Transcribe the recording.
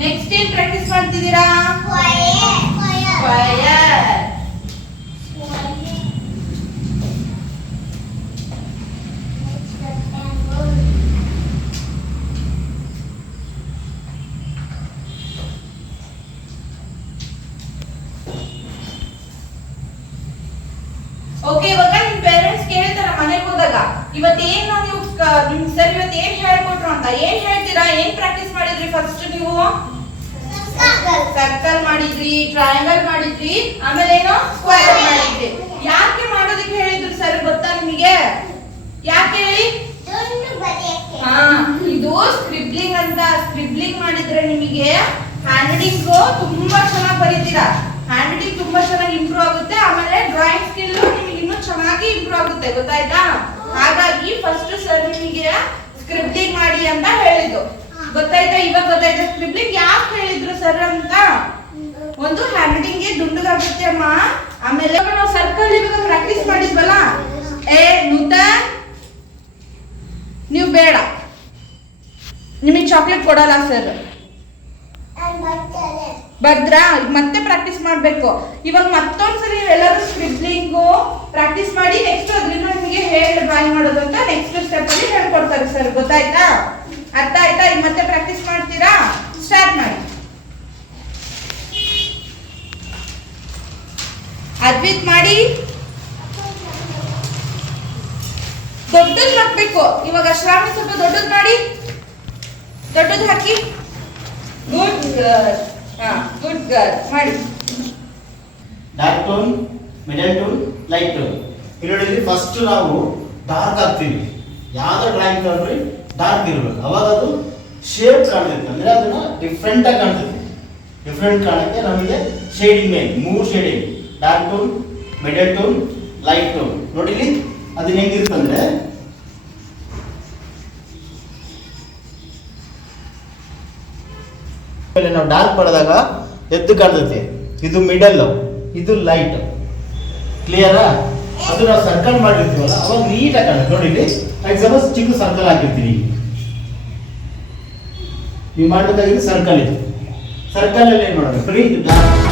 Next ಏನ್ practice ಮಾಡ್ತಿದ್ದೀರಾ? Okay ಇವಾಗ ನಿಮ್ ಪೇರೆಂಟ್ಸ್ ಕೇಳ್ತಾರ ಮನೆಗೆ ಹೋದಾಗ. ಇವತ್ತೇನು ನೀವು ಕ- ನಿಮ್ ಸರ್ ಇವತ್ತು ಏನ್ ಹೇಳ್ಕೊಟ್ರು ಅಂತ? ಏನ್ ಹೇಳ್ತೀರಾ? ಏನ್ ಪ್ರಾಕ್ಟೀಸ್ ಮಾಡಿದ್ರಿ ಫಸ್ಟ್ ನೀವು? ಸರ್ಕಲ್ ಮಾಡಿದ್ರಿ ಟ್ರಯಾಂಗಲ್ ಮಾಡಿದ್ರಿ ಆಮೇಲೆ ಏನು ಸ್ಕ್ವೇರ್ ಮಾಡಿದ್ರಿ ಯಾಕೆ ಮಾಡೋದಕ್ಕೆ ಹೇಳಿದ್ರು ಸರ್ ಗೊತ್ತಾ ನಿಮಗೆ? ಯಾಕೆ ಹೇಳಿ? ಹಾ ಇದು ಸ್ಕ್ರಿಬ್ಲಿಂಗ್ ಅಂತ. ಸ್ಕ್ರಿಬ್ಲಿಂಗ್ ಮಾಡಿದ್ರೆ ನಿಮಗೆ ಹ್ಯಾಂಡ್ ರೈಟಿಂಗ್ ತುಂಬಾ ಚೆನ್ನಾಗಿ ಬರೀತೀರಾ. ಹ್ಯಾಂಡ್ ರೈಟಿಂಗ್ ತುಂಬಾ ಚೆನ್ನಾಗಿ ಇಂಪ್ರೂವ್ ಆಗುತ್ತೆ. ಆಮೇಲೆ ಡ್ರಾಯಿಂಗ್ ಸ್ಕಿಲ್ ನಿಮಗೆ ಇನ್ನೂ ಚೆನ್ನಾಗಿ ಇಂಪ್ರೂವ್ ಆಗುತ್ತೆ. ಗೊತ್ತಾಯ್ತಾ? ಹಾಗಾಗಿ ಫಸ್ಟ್ ಸರ್ ನಿಮಗೆ ಸ್ಕ್ರಿಬ್ಲಿಂಗ್ ಮಾಡಿ ಅಂತ ಹೇಳಿದ್ದು. ಗೊತ್ತಾಯ್ತಾ? ಇವಾಗ ಗೊತ್ತಾಯ್ತಾ ಸ್ಕ್ರಿಬ್ಲಿಂಗ್ ಯಾಕೆ ಹೇಳಿದ್ರು ಒಂದು ಹ್ಯಾಂಡ್ ರೈಟಿಂಗ್ ದುಂಡು ಆಗುತ್ತೆ ಅಮ್ಮ. ಆಮೇಲೆ ನಾವು ಸರ್ಕಲ್ ಇವಾಗ ಪ್ರಾಕ್ಟೀಸ್ ಮಾಡಿದ್ವಲ್ಲ? ಏ, ನೂತ. ನೀವು ಬೇಡ. ನಿಮಗೆ ಚಾಕ್ಲೇಟ್ ಕೊಡಲ್ಲ ಸರ್ ಭದ್ರಾ ಮತ್ತೆ ಪ್ರಾಕ್ಟೀಸ್ ಮಾಡಬೇಕು. ಇವಾಗ ಮತ್ತೊಂದ್ಸರಿ ಎಲ್ಲರೂ ಸ್ಕ್ರಿಬ್ಲಿಂಗು ಪ್ರಾಕ್ಟೀಸ್ ಮಾಡಿ ನೆಕ್ಸ್ಟ್ ಅದರಿಂದ ನಿಮಗೆ ಹೇಳಿ ಡ್ರಾಯಿಂಗ್ ಮಾಡೋದು ಅಂತ ನೆಕ್ಸ್ಟ್ ಸ್ಟೆಪ್ ಅಲ್ಲಿ ಹೇಳ್ಕೊಡ್ತಾರೆ ಸರ್ ಗೊತ್ತಾಯ್ತಾ? ಅರ್ಥ ಆಯ್ತಾ? ಈಗ ಮತ್ತೆ ಪ್ರಾಕ್ಟೀಸ್ ಮಾಡ್ತೀರಾ ಸ್ಟಾರ್ಟ್ ಮಾಡಿ ಅದ್ವಿತ್ ಮಾಡಿ. ದೊಡ್ಡದ್ ಹಾಕ್ಬೇಕು. ಇವಾಗ ಶ್ರಾವಣ ಸ್ವಲ್ಪ ದೊಡ್ಡದ್ ಮಾಡಿ. ದೊಡ್ಡದ್ ಹಾಕಿ. ಗುಡ್ ಗರ್ ಗುಡ್ ಗರ್ ಮಾಡಿ. Dark tone middle tone light tone ಇಲ್ಲಿ ಫಸ್ಟ್ ನಾವು ಡಾರ್ಕ್ ಹಾಕ್ತೀವಿ. ಯಾವ್ದು ಡ್ರಾಯಿಂಗ್ ತಗೊಂಡ್ರಿ ಡಾರ್ಕ್ ಇರಬೇಕು. ಅವಾಗ ಅದು ಶೇಪ್ ಕಾಣ್ತೈತೆ. ಅಂದ್ರೆ ಅದನ್ನ ಡಿಫ್ರೆಂಟ್ ಆಗಿ ಕಾಣ್ತೈತೆ. ಡಿಫ್ರೆಂಟ್ ಕಾಣಕ್ಕೆ ನಮಗೆ ಶೇಡಿಂಗ್ ಮೇಲೆ ಮೂರು shading dark tone middle tone light tone ನೋಡಿಲಿ ಅದನ್ನ ಹೆಂಗಿರ್ತಂದ್ರೆ ನಾವು ಡಾರ್ಕ್ ಮಾಡಿದಾಗ ಎದ್ದು ಕಾಣ್ತೈತಿ. ಇದು ಮಿಡಲ್ ಇದು ಲೈಟ್ ಕ್ಲಿಯರಾ ಅದು ನಾವು ಸರ್ಕಲ್ ಮಾಡಿರ್ತೀವಲ್ಲ, ಅವಾಗ ನೀಟಾಗಿ ಕಾಣುತ್ತೆ. ನೋಡಿ ಎಕ್ಸಾಂಪಲ್ ಚಿಕ್ಕ ಸರ್ಕಲ್ ಹಾಕಿರ್ತೀವಿ ನೀವು ಮಾಡಬೇಕಾಗಿದ್ದು ಸರ್ಕಲ್ ಇದು. ಸರ್ಕಲ್ ಅಲ್ಲಿ ಏನು ಮಾಡೋದು? Free dark.